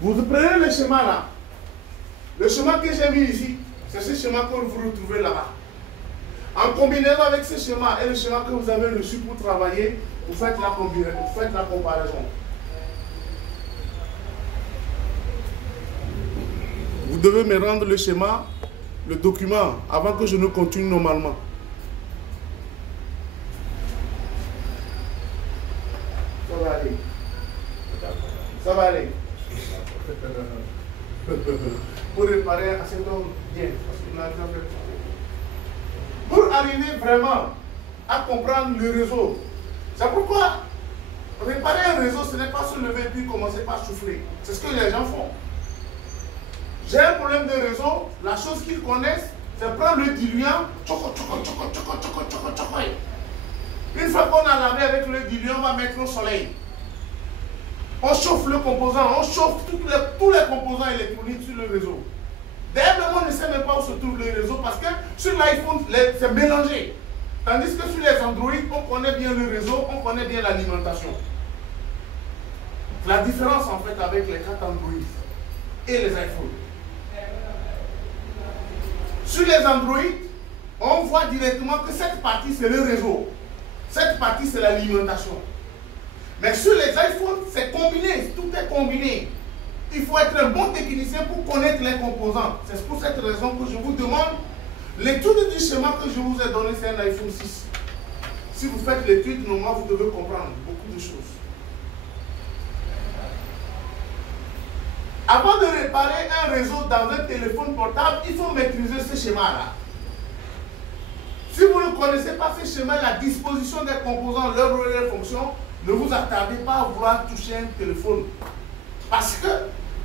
Vous prenez le schéma là. Le schéma que j'ai mis ici, c'est ce schéma que vous retrouvez là-bas. En combinaison avec ce schéma et le schéma que vous avez reçu pour travailler, vous faites la comparaison. Vous devez me rendre le schéma, le document, avant que je ne continue normalement. Ça va aller. Ça va aller. Pour réparer à cet homme bien. Parce qu'il a déjà fait. Pour arriver vraiment à comprendre le réseau, c'est pourquoi réparer un réseau, ce n'est pas se lever et puis commencer par souffler. C'est ce que les gens font. J'ai un problème de réseau, la chose qu'ils connaissent, c'est prendre le diluant, une fois qu'on a lavé avec le diluant, on va mettre au soleil. On chauffe le composant, on chauffe tous les composants électroniques sur le réseau. D'ailleurs, on ne sait même pas où se trouve le réseau parce que sur l'iPhone, c'est mélangé. Tandis que sur les Android, on connaît bien le réseau, on connaît bien l'alimentation. La différence en fait avec les cartes Android et les iPhones. Sur les Android, on voit directement que cette partie c'est le réseau. Cette partie c'est l'alimentation. Mais sur les iPhones, c'est combiné, tout est combiné. Il faut être un bon technicien pour connaître les composants. C'est pour cette raison que je vous demande l'étude du schéma que je vous ai donné, c'est un iPhone 6. Si vous faites l'étude, normalement, vous devez comprendre beaucoup de choses. Avant de réparer un réseau dans un téléphone portable, il faut maîtriser ce schéma-là. Si vous ne connaissez pas ce schéma, la disposition des composants, leur rôle et leur fonction, ne vous attardez pas à vouloir toucher un téléphone. Parce que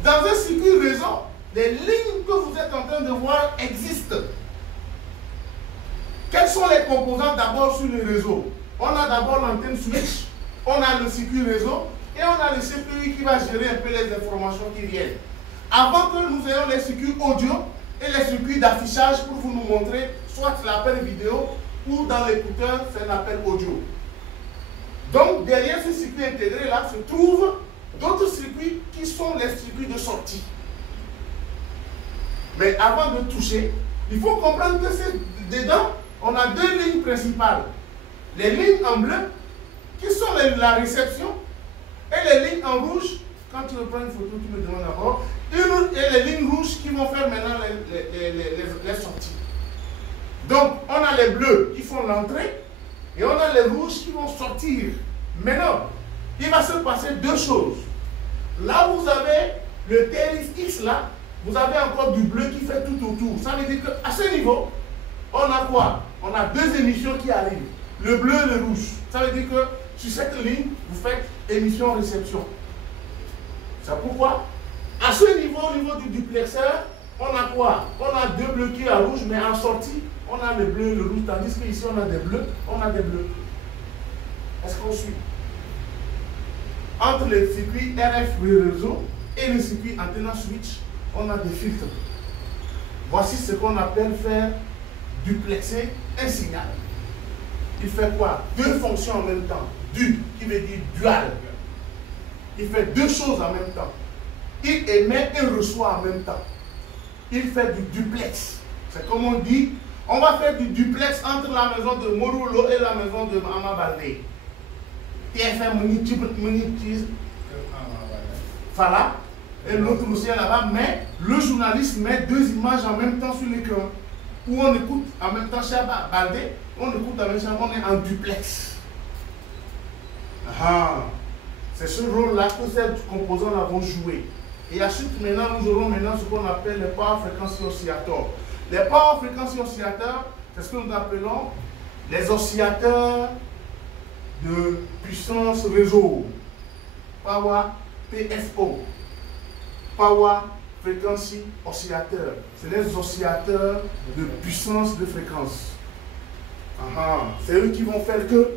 dans un circuit réseau, les lignes que vous êtes en train de voir existent. Quels sont les composants d'abord sur le réseau? On a d'abord l'antenne switch, on a le circuit réseau et on a le CPU qui va gérer un peu les informations qui viennent. Avant que nous ayons les circuits audio et les circuits d'affichage pour vous nous montrer soit l'appel vidéo ou dans l'écouteur, c'est un appel audio. Donc derrière ce circuit intégré là se trouvent d'autres circuits qui sont les circuits de sortie. Mais avant de toucher, il faut comprendre que dedans, on a deux lignes principales. Les lignes en bleu, qui sont la réception, et les lignes en rouge, quand tu me prends une photo, tu me demandes d'abord, et les lignes rouges qui vont faire maintenant les sorties. Donc, on a les bleus qui font l'entrée, et on a les rouges qui vont sortir. Maintenant, il va se passer deux choses. Là où vous avez le TRX là, vous avez encore du bleu qui fait tout autour. Ça veut dire qu'à ce niveau, on a quoi? On a deux émissions qui arrivent. Le bleu et le rouge. Ça veut dire que sur cette ligne, vous faites émission-réception. C'est pourquoi, à ce niveau, au niveau du duplexeur, on a quoi? On a deux bleus qui à rouge, mais en sortie, on a le bleu et le rouge. Tandis qu'ici, on a des bleus, on a des bleus. Est-ce qu'on suit? Entre le circuit RF réseau et le circuit antenna switch, on a des filtres. Voici ce qu'on appelle faire duplexer un signal. Il fait quoi? Deux fonctions en même temps. Du, qui veut dire dual. Il fait deux choses en même temps. Il émet et reçoit en même temps. Il fait du duplex. C'est comme on dit, on va faire du duplex entre la maison de Morulo et la maison de Mama Baldé. TFM monétise. Voilà. Et l'autre aussi là-bas, mais le journaliste met deux images en même temps sur l'écran. Où on écoute en même temps chez Baldé, on écoute en même temps, on est en duplex. C'est ce rôle-là que ces composants-là vont jouer. Et ensuite, maintenant, nous aurons maintenant ce qu'on appelle les power frequency oscillateurs. Les power frequency oscillateurs, c'est ce que nous appelons les oscillateurs de puissance réseau. Power PFO. Power Frequency Oscillateur. C'est les oscillateurs de puissance de fréquence. C'est eux qui vont faire que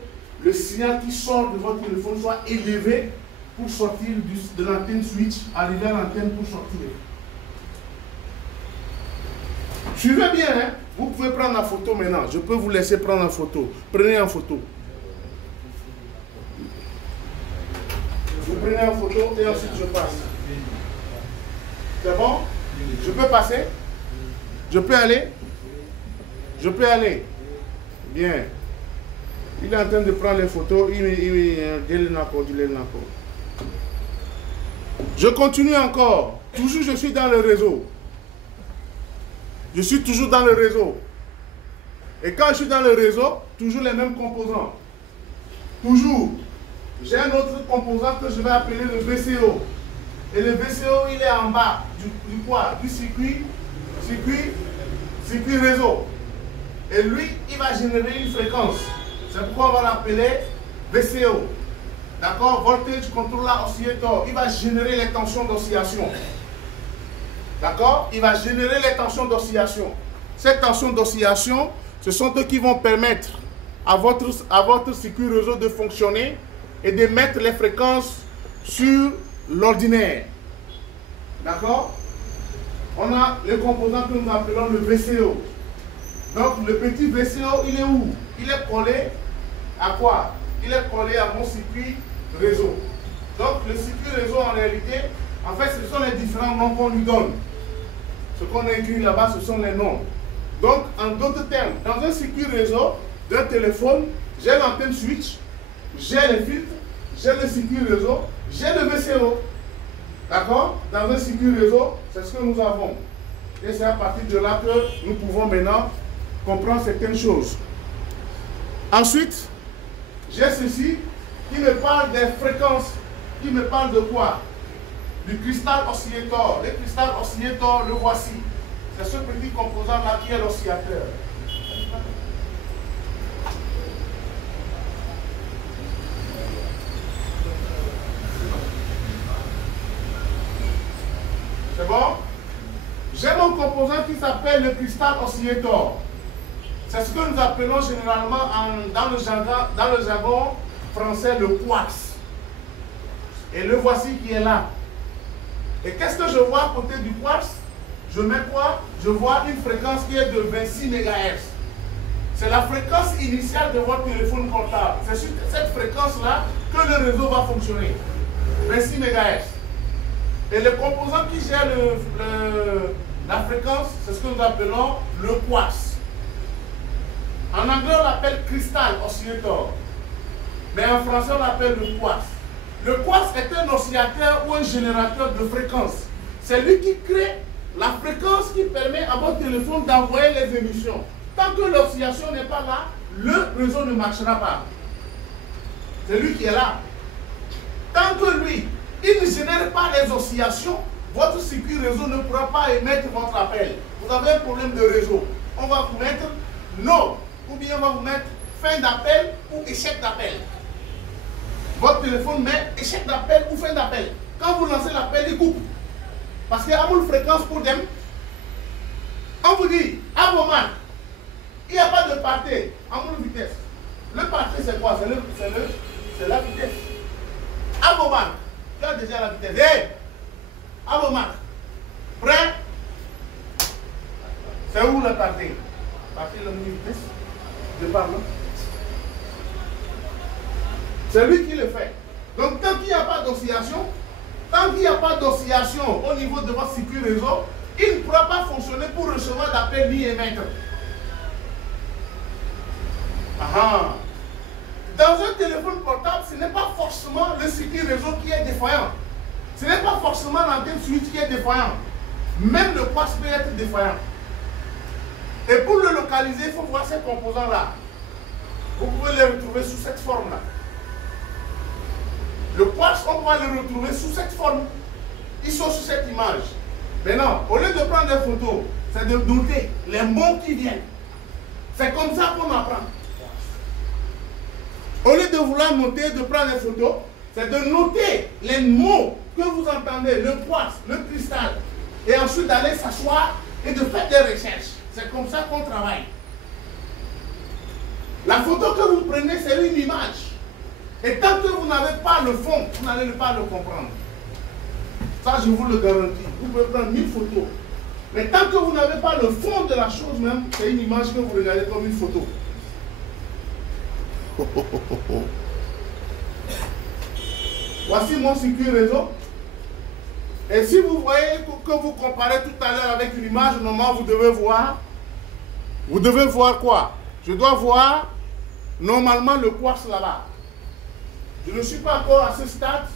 le signal qui sort de votre téléphone soit élevé pour sortir de l'antenne switch, arriver à l'antenne pour sortir. Suivez bien, hein? Vous pouvez prendre la photo maintenant. Je peux vous laisser prendre la photo. Prenez en photo. Vous prenez en photo et ensuite je passe. C'est bon? Je peux passer? Je peux aller? Je peux aller? Bien. Il est en train de prendre les photos. Je continue encore. Toujours, je suis dans le réseau. Je suis toujours dans le réseau. Et quand je suis dans le réseau, toujours les mêmes composants. Toujours. J'ai un autre composant que je vais appeler le VCO. Et le VCO, il est en bas du circuit réseau. Et lui, il va générer une fréquence. C'est pourquoi on va l'appeler VCO. D'accord? Voltage Controller Oscillator. Il va générer les tensions d'oscillation. D'accord? Il va générer les tensions d'oscillation. Ces tensions d'oscillation, ce sont eux qui vont permettre à votre circuit réseau de fonctionner et de mettre les fréquences sur l'ordinaire. D'accord? On a le composant que nous appelons le VCO. Donc le petit VCO, il est où? Il est collé à quoi? Il est collé à mon circuit réseau. Donc le circuit réseau en réalité, en fait ce sont les différents noms qu'on lui donne. Ce qu'on a écrit là-bas, ce sont les noms. Donc en d'autres termes, dans un circuit réseau d'un téléphone, j'ai l'antenne switch, j'ai les filtres, j'ai le circuit réseau, j'ai le VCO. D'accord? Dans un circuit réseau, c'est ce que nous avons. Et c'est à partir de là que nous pouvons maintenant comprendre certaines choses. Ensuite, j'ai ceci qui me parle des fréquences. Qui me parle de quoi? Du cristal oscillator. Le cristal oscillator, le voici. C'est ce petit composant-là qui est l'oscillateur. C'est bon? J'ai mon composant qui s'appelle le cristal oscillator. C'est ce que nous appelons généralement dans le jargon français le quartz. Et le voici qui est là. Et qu'est-ce que je vois à côté du quartz? Je mets quoi? Je vois une fréquence qui est de 26 MHz. C'est la fréquence initiale de votre téléphone portable. C'est sur cette fréquence-là que le réseau va fonctionner. 26 MHz. Et le composant qui gère la fréquence, c'est ce que nous appelons le quartz. En anglais, on l'appelle crystal oscillator. Mais en français, on l'appelle le quartz. Le quartz est un oscillateur ou un générateur de fréquences. C'est lui qui crée la fréquence qui permet à votre téléphone d'envoyer les émissions. Tant que l'oscillation n'est pas là, le réseau ne marchera pas. C'est lui qui est là. Tant que lui, il ne génère pas les oscillations, votre circuit réseau ne pourra pas émettre votre appel. Vous avez un problème de réseau. On va vous mettre non, ou bien on va vous mettre fin d'appel ou échec d'appel. Votre téléphone met échec d'appel ou fin d'appel. Quand vous lancez l'appel, il coupe. Parce qu'il y a une fréquence pour dem. On vous dit, à vos marques, il n'y a pas de party, en moule vitesse. Le party, c'est quoi? C'est la vitesse. À vos marques, tu as déjà la vitesse. Hey! À vos marques. Prêt? C'est où le party? Party, la moule vitesse. Je parle. C'est lui qui le fait. Donc, tant qu'il n'y a pas d'oscillation, au niveau de votre circuit réseau, il ne pourra pas fonctionner pour recevoir d'appel ni émettre. Aha. Dans un téléphone portable, ce n'est pas forcément le circuit réseau qui est défaillant. Ce n'est pas forcément l'antenne switch qui est défaillant. Même le quartz peut être défaillant. Et pour le localiser, il faut voir ces composants-là. Vous pouvez les retrouver sous cette forme-là. Le quartz, on va le retrouver sous cette forme. Ils sont sous cette image. Maintenant, au lieu de prendre des photos, c'est de noter les mots qui viennent. C'est comme ça qu'on apprend. Au lieu de vouloir noter, de prendre des photos, c'est de noter les mots que vous entendez, le quartz, le cristal, et ensuite d'aller s'asseoir et de faire des recherches. C'est comme ça qu'on travaille. La photo que vous prenez, c'est une image. Et tant que vous n'avez pas le fond, vous n'allez pas le comprendre. Ça, je vous le garantis. Vous pouvez prendre 1000 photos. Mais tant que vous n'avez pas le fond de la chose même, c'est une image que vous regardez comme une photo. Voici mon circuit réseau. Et si vous voyez que vous comparez tout à l'heure avec une image, normalement vous devez voir quoi? Je dois voir normalement le quartz là-bas. Je ne suis pas encore à ce stade,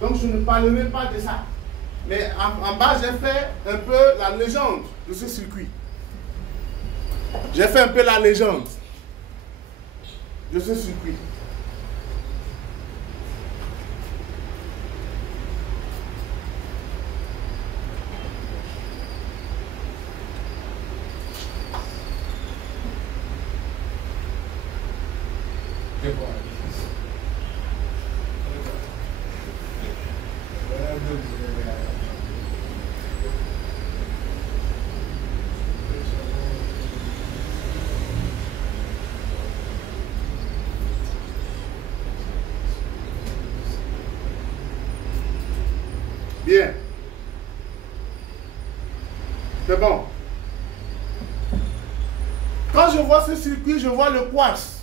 donc je ne parlerai pas de ça. Mais en bas, j'ai fait un peu la légende de ce circuit. J'ai fait un peu la légende de ce circuit. Bien. C'est bon. Quand je vois ce circuit, je vois le quartz.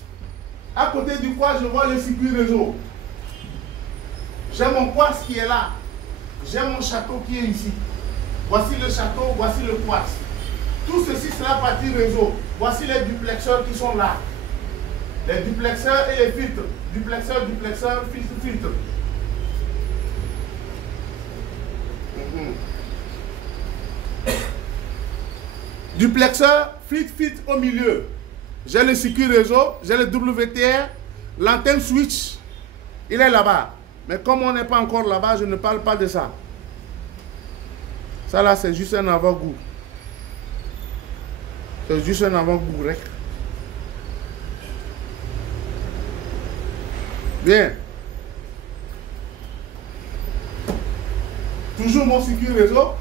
À côté du quartz, je vois le circuit réseau. J'ai mon quartz qui est là. J'ai mon château qui est ici. Voici le château, voici le quartz. Tout ceci sera partie réseau. Voici les duplexeurs qui sont là. Les duplexeurs et les filtres. Duplexeur, duplexeur, filtre, filtre. Duplexeur, filtre au milieu. J'ai le circuit réseau, j'ai le WTR, l'antenne switch, il est là-bas. Mais comme on n'est pas encore là-bas, je ne parle pas de ça. Ça là, c'est juste un avant-goût. C'est juste un avant-goût, rek. Bien. Toujours mon circuit réseau.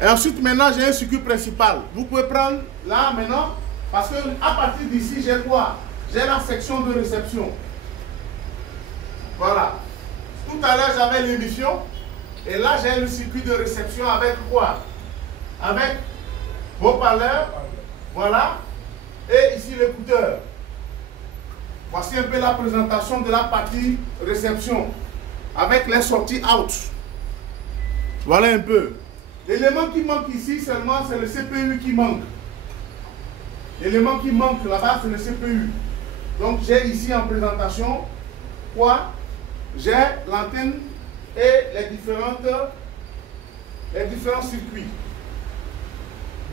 Et ensuite, maintenant, j'ai un circuit principal. Vous pouvez prendre là, maintenant, parce que à partir d'ici, j'ai quoi? J'ai la section de réception. Voilà. Tout à l'heure, j'avais l'émission. Et là, j'ai le circuit de réception avec quoi? Avec haut-parleur. Voilà. Et ici, l'écouteur. Voici un peu la présentation de la partie réception. Avec les sorties out. Voilà un peu. L'élément qui manque ici seulement, c'est le CPU qui manque. L'élément qui manque là-bas, c'est le CPU. Donc j'ai ici en présentation quoi? J'ai l'antenne et les différents circuits.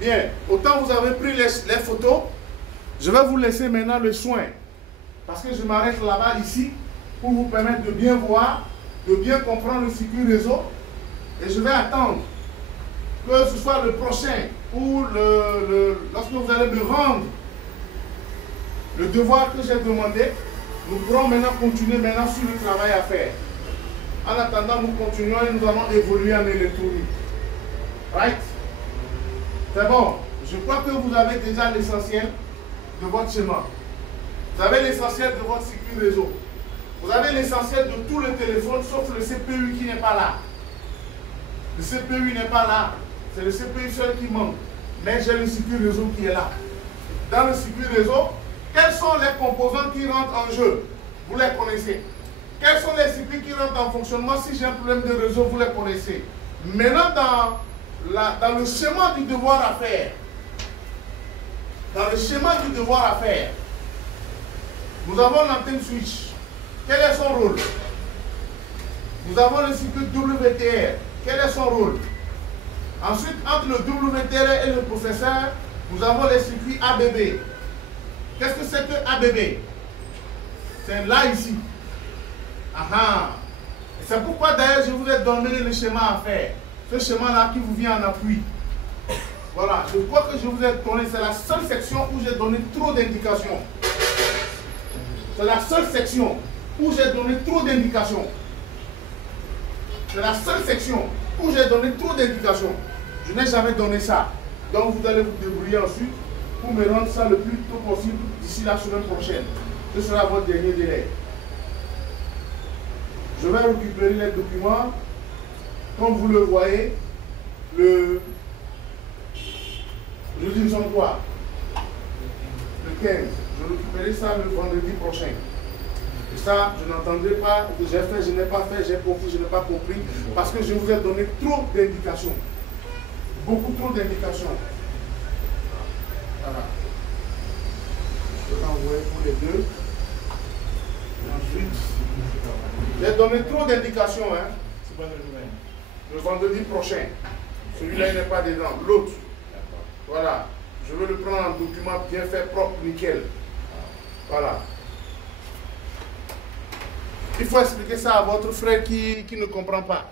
Bien, autant vous avez pris les photos, je vais vous laisser maintenant le soin. Parce que je m'arrête là-bas ici pour vous permettre de bien voir, de bien comprendre le circuit réseau. Et je vais attendre que ce soit le prochain ou lorsque vous allez me rendre le devoir que j'ai demandé, nous pourrons maintenant continuer sur le travail à faire. En attendant, nous continuons et nous allons évoluer en électronique. Right? C'est bon. Je crois que vous avez déjà l'essentiel de votre schéma. Vous avez l'essentiel de votre circuit réseau. Vous avez l'essentiel de tout le téléphone sauf le CPU qui n'est pas là. Le CPU n'est pas là. C'est le CPU seul qui manque. Mais j'ai le circuit réseau qui est là. Dans le circuit réseau, quels sont les composants qui rentrent en jeu? Vous les connaissez. Quels sont les circuits qui rentrent en fonctionnement? Si j'ai un problème de réseau, vous les connaissez. Maintenant, dans le schéma du devoir à faire, nous avons l'antenne switch. Quel est son rôle? Nous avons le circuit WTR. Quel est son rôle? Ensuite, entre le WTR et le processeur, nous avons les circuits ABB. Qu'est-ce que c'est que ABB? C'est là, ici. C'est pourquoi d'ailleurs je vous ai donné le schéma à faire. Ce schéma-là qui vous vient en appui. Voilà, je crois que je vous ai donné, c'est la seule section où j'ai donné trop d'indications. C'est la seule section où j'ai donné trop d'indications. C'est la seule section où j'ai donné trop d'indications. Je n'ai jamais donné ça. Donc vous allez vous débrouiller ensuite pour me rendre ça le plus tôt possible d'ici la semaine prochaine. Ce sera votre dernier délai. Je vais récupérer les documents. Comme vous le voyez, le jeudi, nous sommes quoi? Le 15. Je vais récupérer ça le vendredi prochain. Et ça, je n'entendrai pas, j'ai fait, je n'ai pas fait, j'ai compris, je n'ai pas compris, parce que je vous ai donné trop d'indications. Beaucoup trop d'indications. Voilà. Je vais l'envoyer pour les deux. Et ensuite, j'ai donné trop d'indications. Hein. Le vendredi prochain. Celui-là, il n'est pas dedans. L'autre. Voilà. Je veux le prendre en document bien fait, propre, nickel. Voilà. Il faut expliquer ça à votre frère qui ne comprend pas.